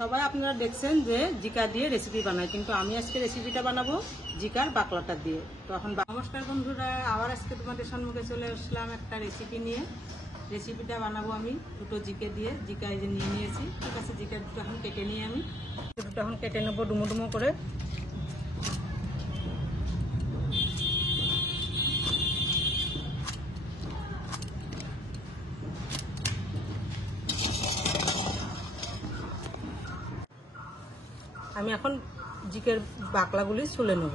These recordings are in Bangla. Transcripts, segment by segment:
সবাই আপনারা দেখছেন যে জিকা দিয়ে রেসিপি বানাই, কিন্তু আমি আজকে রেসিপিটা বানাবো জিকার বাকলাটা দিয়ে। তো এখন নমস্কার বন্ধুরা, আবার আজকে তোমাদের সম্মুখে চলে আসলাম একটা রেসিপি নিয়ে। রেসিপিটা বানাবো আমি দুটো জিকে দিয়ে। জিকা এই যে নিয়ে নিয়েছি, ঠিক আছে। জিকা দুটো এখন কেটে নিয়ে আমি দুটো এখন কেটে নেবো ডুমো ডুমো করে। আমি এখন জিকের বাকলাগুলি ছুলে নেব।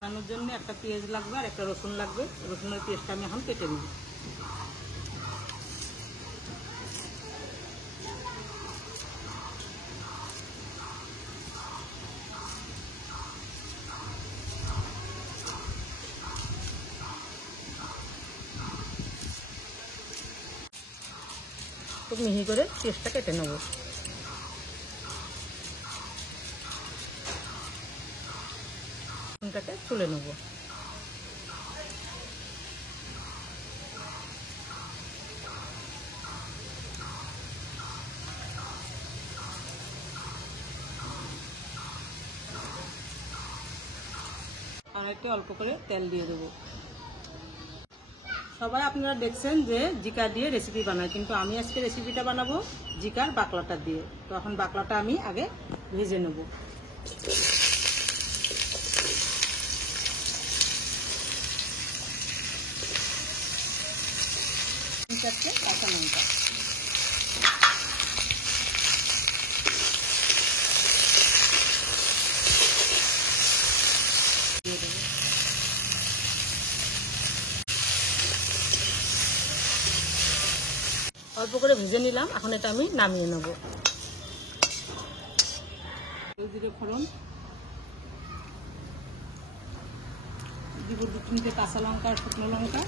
বানানোর জন্য একটা পেঁয়াজ লাগবে আর একটা রসুন লাগবে। রসুনের পেঁয়াজটা আমি এখন কেটে নেব। খুব মিহি করে পেঁয়াজটা কেটে নেব। রসুনটাকে তুলে নেব। আর একটু অল্প করে তেল দিয়ে দেবো। সবাই আপনারা দেখছেন যে জিকা দিয়ে রেসিপি বানাই, কিন্তু আমি আজকে রেসিপিটা বানাবো জিকার বাকলাটা দিয়ে। তো এখন বাকলাটা আমি আগে ভেজে নেব। চারটে কাঁচা লঙ্কা, দিয়ে দেবো। অল্প করে ভেজে নিলাম, এখন এটা আমি নামিয়ে নেব। জিরে ফোড়ন দিব, 2-3টে কাঁচা লঙ্কা আর শুকনো লঙ্কা।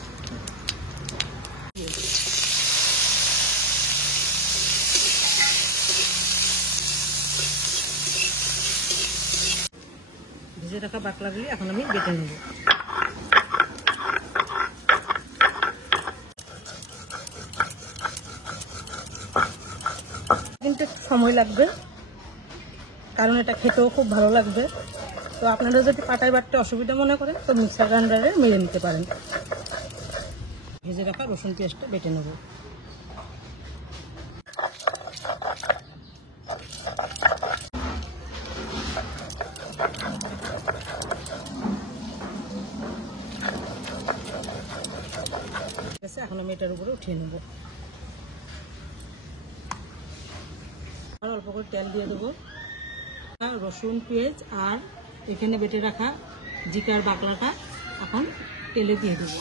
ভেজে রাখা বাকলাগুলি এখন আমি বেটে নেব। কিন্তু সময় লাগবে, কারণ এটা খেতেও খুব ভালো লাগবে। তো আপনারা যদি পাটায় বাটতে অসুবিধা মনে করেন তো মিক্সার গ্রাইন্ডারে মেরে নিতে পারেন। ভেজে রাখা রসুন পেঁয়াজটা বেটে নেব। এখন আমি এটার উপরে উঠিয়ে নেব। আর অল্প করে তেল দিয়ে দেবো। রসুন পেঁয়াজ আর এখানে বেটে রাখা জিকার বাকলাটা এখন তেলে দিয়ে দেবো।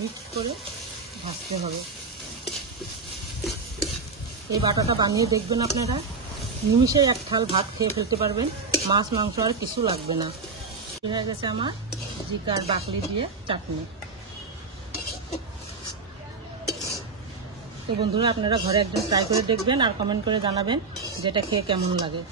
মিক্স করে ভাজতে হবে। এই বাটাটা বানিয়ে দেখবেন আপনারা, নিমিষে এক থাল ভাত খেয়ে ফেলতে পারবেন। মাছ মাংস আর কিছু লাগবে না। হয়ে গেছে আমার জিকার বাকলি দিয়ে চাটনি। তো বন্ধুরা, আপনারা ঘরে একদিন ট্রাই করে দেখবেন আর কমেন্ট করে জানাবেন যেটা খেয়ে কেমন লাগে।